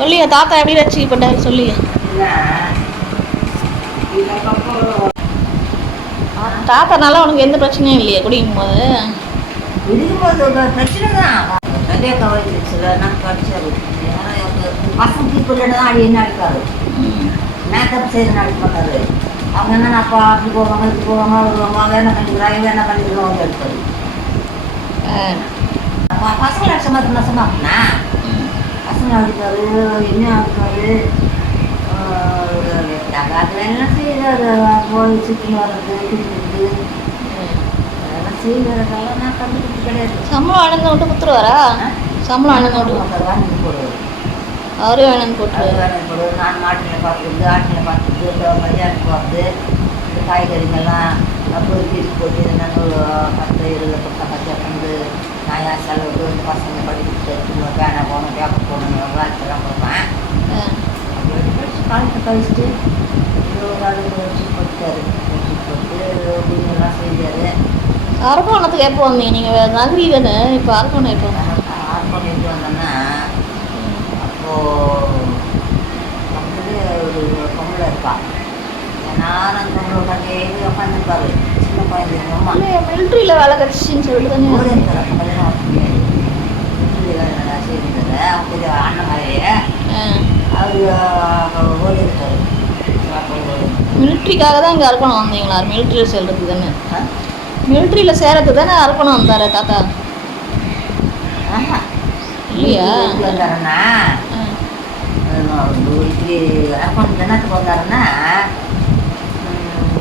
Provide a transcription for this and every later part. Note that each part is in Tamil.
சொல்லியா தாத்தா எப்படி ரசிக்க பண்ணாரு சொல்லியா? தாத்தா நல்லா உனக்கு எந்த பிரச்சனையும் இல்லையா குடிக்கும் போது. பிரச்சனை தான் நிறைய பசங்க தான் அடி என்ன அடிக்காது மேக்கப் செய்து மாட்டாரு அவங்க என்ன அப்பா அப்படி போவாங்க இப்படி போவாங்க வருவாங்க வேணா பண்ணிக்கிறாங்க வேணா பண்ணிக்கிறாங்க எடுப்பாரு பசங்க லட்சம் மாதிரி பசங்க அடிக்காரு என்ன அடிக்காரு அதில் என்ன செய்யறாரு போய் சுற்றி வர்றது குடிக்கிறது அதெல்லாம் செய்யறதெல்லாம் நான் கண்டுபிடிச்சு கிடையாது. சம்பளம் அண்ணன் விட்டு குத்துருவாரா சம்பளம் அண்ணன் விட்டு வாங்கி போடுவார் அவரே வேணும்னு போட்டுருவாரு. வேலைக்கு போடுவது நான் மாட்டில் பார்க்குறது ஆட்டில் பார்க்குறது மதியானம் போகிறது இந்த காய்கறிங்கெல்லாம் பொறுக்கிட்டு போட்டு என்னென்ன பத்து இருபது பத்து பத்து வந்து நாயா செலவு இந்த பசங்க படிச்சுட்டு வேணாம் போகணும் பேப்பர் போகணும் விளையாட்டுலாம் கொடுப்பேன் காலத்தை கழிச்சுட்டு அளவு வச்சு போட்டாரு வச்சு போட்டு அப்படிங்கெல்லாம் செஞ்சார் அரக்கோணத்துக்கு எப்போ வந்தீங்க? நீங்கள் நகரி தானே இப்போ அரக்கோணம் எப்போ ஆறு பண்ணிட்டு வந்தோன்னா அப்போது வந்து ஒரு பொம்பளை இருப்பா. நானும் பொம்பளை உட்காந்து உட்காந்துருப்பாரு சின்ன குழந்தை எங்கள் அம்மா. இல்லையா மிலிட்ரியில் வேலை கிடச்சிச்சின்னு சொல்லிட்டு தானே அவங்க அண்ணன் மாதிரியே அவர் ஓடி இருக்காரு. மிலிட்ரிக்காக தான் இங்கே அரக்கோணம் வந்தீங்களா? மிலிட்ரியில் சேர்றதுக்கு தானே. மிலிட்ரியில் சேரத்துக்கு தானே அரக்கோணம் வந்தார் தாத்தா. இல்லையா? வந்தாருன்னா. இப்படி அக்கௌண்ட் என்னத்துக்கு வந்தாருன்னா?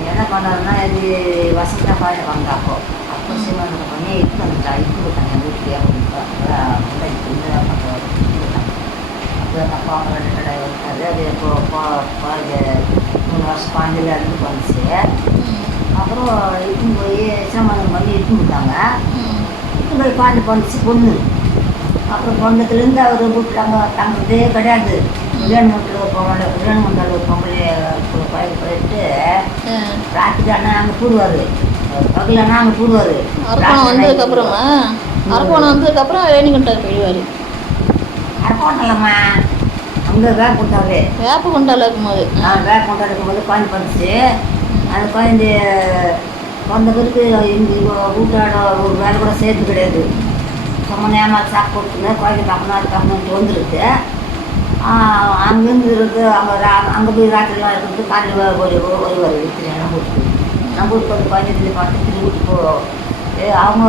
என்ன பண்ணாருன்னா இது வசந்தா பாட்டு வந்தா அப்போ. சிவன் பண்ணி இட்டு வந்துட்டா இட்டு அவங்க ரெண்டு கடை வந்துட்டாரு அது இப்போ இப்போ இது மூணு வருஷம் பாண்டியில் இருந்து வந்துச்சு. அப்புறம் இட்டுன்னு போய் சிரமம் பண்ணி இட்டுன்னு விட்டாங்க. இட்டுன்னு போய் பாண்டி பண்ணிச்சு பொண்ணு அப்புறம் பொண்ணுத்துலேருந்து அவர் வீட்டில் தங்குறதே கிடையாது விளையாண்மட்டில் பொங்கல் விளையாண்மண்டல் ஒரு பொங்கலையே பயிர் போயிட்டு. ராத்திரி அண்ணா அங்கே கூடுவார் பகல் அண்ணா அங்கே கூடுவார் அரக்கோணம் வந்ததுக்கப்புறமா அரக்கோணம் வந்ததுக்கப்புறம் வேணிக்கண்டார் போயிடுவார் அரக்கோட்டலம்மா அங்கே வேக கொடுத்தாவே வேப்ப கொண்டால இருக்கும்போது வேக கொண்டு இருக்கும்போது குழந்தை பண்ணிச்சு அந்த குழந்தை வந்த பிறகு இந்த வீட்டாட ஒரு வேலை கூட சேர்த்து கிடையாது சும்மா நேரம் சாப்பிட்டு கொடுத்துங்க குழந்தை பார்க்கணும் அது பார்க்கணுன்ட்டு வந்துருக்கு அங்கேருந்து இருந்து அங்கே ரா அங்கே போய் ராத்திரிலாம் இருக்கிறது காலையில் ஒரு வருவார் வீட்டுக்கு நம்ம வீட்டுக்கு நம்ம வீட்டுக்கு வந்து குழந்தை திரும்பி பார்த்து திரும்பி வீட்டுக்கு போவோம் ஏ, அவங்க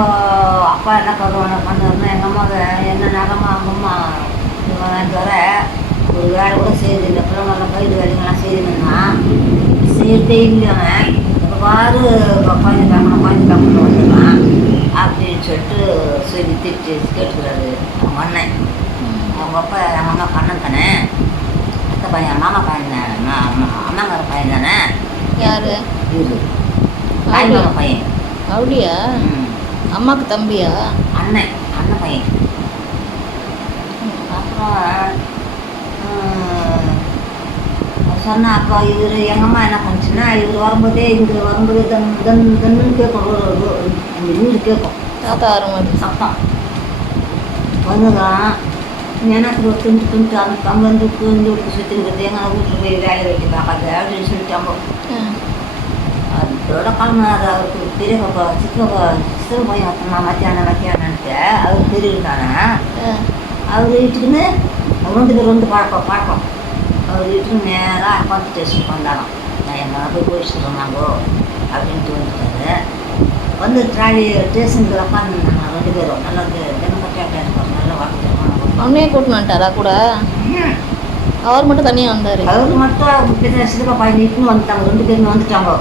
அப்பா என்ன பண்ணுவாங்க பண்ணாருன்னா எங்கள் அம்மா என்ன நகமா அவங்க அம்மா இவன் வர ஒரு வேலை கூட செய்யுது இந்த பிள்ளைங்கெல்லாம் பயிர் வேலைங்கெல்லாம் செய்யுதுன்னா செய்யறதே இல்லைவன் பாரு குழந்தை பார்க்கணும் குழந்தை பார்க்கணும் வந்துடலாம் அப்படின்னு சொல்லிட்டு சொல்லி திட்டு கேட்டுக்கிறாரு அவங்க அண்ணன். அவங்க அப்பா எங்கள் அம்மா கண்ணன் தானே? அத்தை பையன் மாமா பையன் தானே? அம்மாங்கிற பையன் தானே? யாரு? மாமா பையன். அப்படியா? ம். அம்மாக்கு தம்பியா? அண்ணன் அண்ணன் பையன். அப்புறம் சொன்னா அப்போ இவர் எங்கம்மா என்ன பண்ணுச்சுன்னா இவர் வரும்போதே இங்கே வரும்போதே தன் தன் தன்னு கேட்கும் ஒரு ஒரு- வீடு கேட்கும் தாத்தா வரும்போது சத்தம் வந்துதான் எனக்கு ஒரு துண்டு துண்டு அந்த தம் வந்து துண்டு விட்டு சுற்றிருக்கிறது எங்கள் வீட்டில் போய் வேலை வெட்டி பார்க்காத அப்படின்னு சொல்லிட்டாங்க ஆ. அதோட அது அவருக்கு பெரிய பாப்பா சித்தப்பா சிறு பையன் மத்தியானம் மத்தியானன்ட்டு அவர் பெரிய ஆ. அவர் வீட்டுக்குன்னு ரெண்டு பேர் ரெண்டு பழக்கம் பழக்கம் அவர் வீட்டுக்கு நேராக அப்பாத்து ஸ்டேஷனுக்கு வந்தாராம் நான் எங்கே போய் போயிட்டு சொன்னாங்கோ அப்படின்ட்டு வந்துட்டாரு. வந்து ட்ராலி ஸ்டேஷனுக்கு உட்காந்துருந்தாங்க ரெண்டு பேரும் நல்லா டெமோக்ராட்டியாக இருப்பாங்க நல்லா வாக்கு அவனையே கூட்டின்னு வந்துட்டாரா கூட? அவர் மட்டும் தனியாக வந்தார். அவருக்கு மட்டும் பையன் இட்டுன்னு வந்துட்டாங்க ரெண்டு பேருமே வந்துட்டாங்க.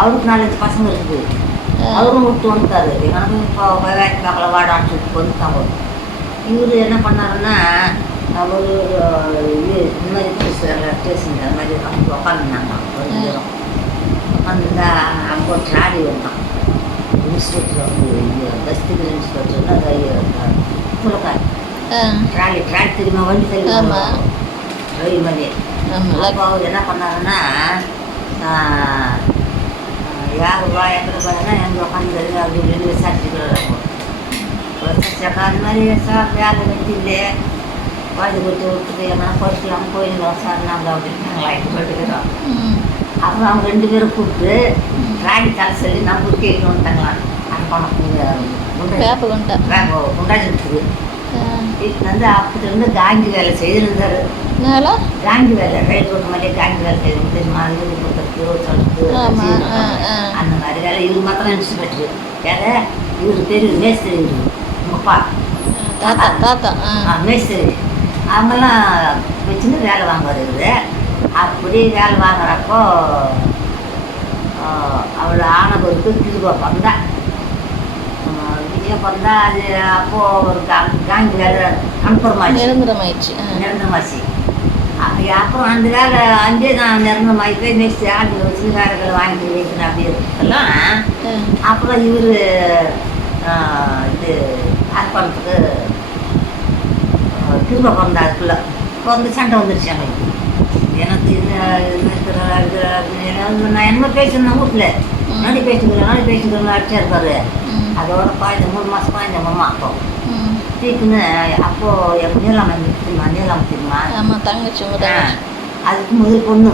அவருக்கு நாலஞ்சு பசங்க இருக்குது. அவரும் விட்டு வந்துட்டாரு. எனக்கு இப்போ வேலைக்கு பார்க்கல வாடான்னு சொல்லிட்டு வந்துட்டாங்க. இவர் என்ன பண்ணாருன்னா அவர் இது இந்த மாதிரி ஸ்டேஷன் அந்த மாதிரி அவங்க உட்காந்துருந்தாங்க ரெண்டு பேரும் உட்காந்துருந்தா அங்கே ஒரு ட்ராலி வந்தான். இன்ஸ்டியூட்டில் வந்து இது பஸ்திக்கு இன்ஸ்டியூட்டில் அது புலக்காய் ட்ராலி ட்ராலி தெரியுமா? வண்டி ஆமா. தெரியுமா ரயில் வண்டி ஆமாம் அப்போ அவர் என்ன பண்ணாருன்னா யார் ரூபா எங்கே பார்த்தா எங்கே உட்காந்து அப்படி இப்படின்னு விசாரிச்சுக்கிறாரு விசாரிச்சாக்கா அந்த மாதிரி சார் வேலை வெட்டி இல்லை குழந்தை கொடுத்து விட்டுட்டு எங்கன்னா படிக்கலாம் போயிருந்தோம் சார் நாங்கள் அப்படின்னு நாங்கள் லைட் போட்டுக்கிறோம் அப்புறம் அவங்க ரெண்டு பேரும் கூப்பிட்டு ராணி தலை சொல்லி நான் நம்ம எடுத்து வந்துட்டாங்களாம் அரப்பாணம் வீட்டில் வந்து அப்போதுலேருந்து காந்தி வேலை செய்திருந்தாரு மேலே காந்தி வேலை ரயில் ரோட்டு மாதிரியே காந்தி வேலை செய்து தெரியுமா அது இது ஆமா, சொல்றது அந்த மாதிரி வேலை இவர் மாத்திரம் இன்ஸ்பெக்டர் வேலை இவர் பேர் மேஸ்திரி இவரு. அப்பா தாத்தா தாத்தா மேஸ்திரி அவங்கெல்லாம் வச்சுன்னு வேலை வாங்குவார் இவர். அப்படி வேலை வாங்குறப்போ அவள் ஆனவருக்கு திரும்ப பிறந்தா விஜய பிறந்தா அது அப்போது ஒரு கா காந்தி வேலை கன்ஃபார்ம் நிரந்தரமாயிடுச்சு நிரந்தரமாச்சு. அப்படி அப்புறம் அந்த வேலை அங்கே நான் நிரந்தரமாகி போய் நெக்ஸ்ட் ஆண்டில் வச்சு வேலைகளை வாங்கிட்டு வைக்கிறேன் அப்படி எல்லாம். அப்புறம் இவர் இது அரப்பாணத்துக்கு திரும்ப பிறந்தா அதுக்குள்ள பிறந்து சண்டை வந்துருச்சு எனக்கு எனக்கு நான் என்ன பேசணும் வீட்டில். நாடி பேசிக்கிறேன் நாடி பேசிக்கிறேன் அடிச்சா இருப்பாரு. அதோட குழந்தை மூணு மாதம் குழந்தை மாமா அப்போ. ம். தீக்குன்னு அப்போது எங்கள் நீலாம் தெரியுமா? நீலாம் தெரியுமா? ஆமாம் தங்கச்சி அதுக்கு முதல் பொண்ணு.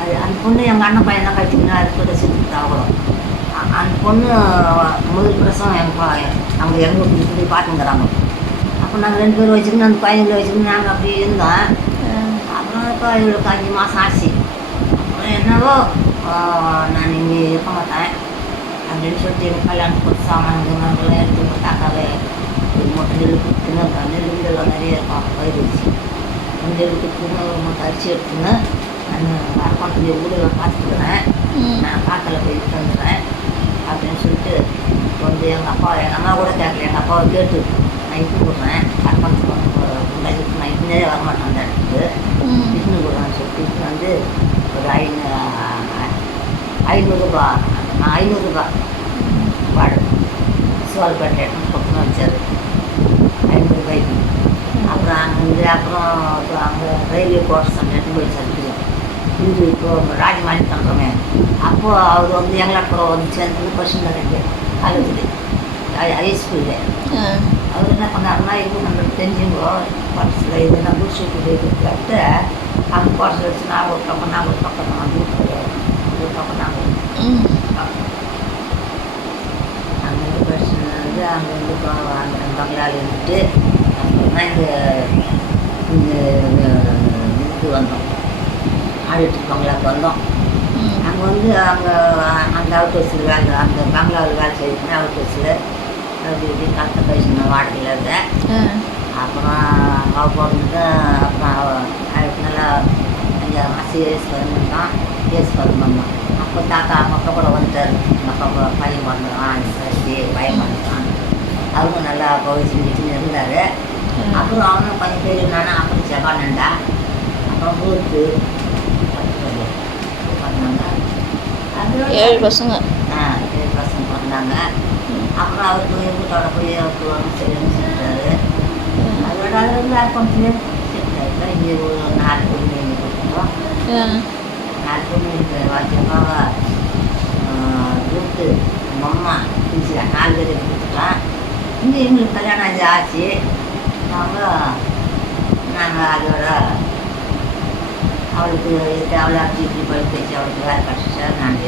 அது அந்த பொண்ணு எங்கள் அண்ணன் பையன் தான் கழிச்சுக்கணும் அது கூட செத்து தாவலாம் அந்த பொண்ணு முதல் பிரசவம் எங்கள் அவங்க வீட்டுக்கு போய் பார்த்துங்கிறாங்க அப்போ நாங்கள் ரெண்டு பேரும் வச்சுக்கணும் அந்த பையங்களை வச்சுக்கணும் நாங்கள் அப்படி இருந்தோம். அப்புறம் இப்போ இவளுக்கு அஞ்சு மாதம் ஆச்சு. அப்புறம் என்னவோ நான் இங்கே இருக்க மாட்டேன். அப்படின்னு சொல்லிட்டு எனக்கு கல்யாணம் கொடுத்து சாமான்கள்லாம் எடுத்து போட்டாக்காவே மூட்டை நெல் கொடுத்துன்னு நெல் இதெல்லாம் நிறைய இருக்கும் பயிர் வச்சு. நெல் கொடுத்துன்னு ஒரு மூட்டை அரிசி எடுத்துன்னு நான் அரப்பாணத்துலேயே ஊரில் பார்த்துக்கிறேன் நான் காட்டில் போய் வந்துடுறேன் அப்படின்னு சொல்லிட்டு வந்து எங்கள் அப்பா எங்கள் அம்மா கூட கேட்கல. எங்கள் அப்பாவை கேட்டு நான் இட்டு போடுறேன். அரப்பாணத்துக்கு வந்து நான் இட்டுனே வரமாட்டேன் அந்த இடத்துக்கு. இட்டுன்னு போடுறேன்னு சொல்லிட்டு இட்டுன்னு வந்து ஒரு ஐநூறு ஐநூறுரூபா ஐநூறுரூபா வாடகை சோல்பேட்டை இடத்துல பக்கம் வச்சார். ஐநூறுரூபாய்க்கு அப்புறம் அங்கேருந்து அப்புறம் அங்கே ரயில்வே கோர்ஸ் அந்த இடத்துக்கு போய் சந்திக்கிறோம் இது இப்போ ராஜமாணி பண்ணுறோமே அப்போது அவர் வந்து எங்களாப்புறம் வந்து சேர்ந்து பர்சன் இருக்கு காலேஜில் ஹை ஸ்கூலில் ஆ அவர் என்ன பண்ணாருன்னா இது நம்மளுக்கு தெரிஞ்சுங்கோ பக்கத்தில் இது நம்ம சூட்டு போய் கொடுத்துட்டு அங்கே குறைச்சி வச்சு நான் ஒரு பக்கம் நான் ஒரு பக்கம் நான் வந்து ஒரு பக்கம் நான் ஒரு ம் பக்கம் அங்கேருந்து பிரச்சனை வந்து அங்கேருந்து அந்த பங்களாவில் இருந்துட்டு அப்புறமா இந்த இந்த இதுக்கு வந்தோம் ஆடிட்டு பங்களாவுக்கு வந்தோம். அங்கே வந்து அங்கே அந்த அவுட் ஹவுஸில் வேலை அந்த பங்களாவில் வேலை செய்யணும் அவுட் ஹவுஸில் அப்படி இப்படி கஷ்ட பேசணும் வாடகையில் இருந்தேன். அப்புறம் அவள் பிறந்து அப்புறம் நல்லா அஞ்சாறு மாதம் ஏசு பிறந்துட்டான் ஏசு பிறந்தான் அப்போ தாத்தா அப்பா கூட வந்துட்டார். கூட பையன் பிறந்தான். சரி பையன் பிறந்தான். அவங்க நல்லா போய் செஞ்சுட்டு இருந்தார். அப்புறம் அவனும் கொஞ்சம் பெரிய நானும் அப்புறம் செவ்வானண்டா அப்புறம் ஊருக்கு பிறந்தாங்க அப்புறம் ஏழு பசங்க. ஆ ஏழு பசங்க பிறந்தாங்க. அப்புறம் அவருக்கு வீட்டோட போய் அவருக்கு உடம்பு சரியில்லைன்னு சொல்லிட்டாரு அதோட அது வந்து அக்கௌண்ட்லேயே இங்கே ஒரு நாலு பொண்ணு ஆ. நாலு பொண்ணு இருக்கு. வாக்கியமாக துட்டு அம்மா நாலு பேர் கொடுத்துட்டோம் இங்கே எங்களுக்கு கல்யாணம் ஆச்சு ஆச்சு. அவங்க நாங்கள் அதோட அவளுக்கு அவளை அப்படி இப்படி படிக்க வச்சு அவளுக்கு வேலை கிடச்சிட்டா நான்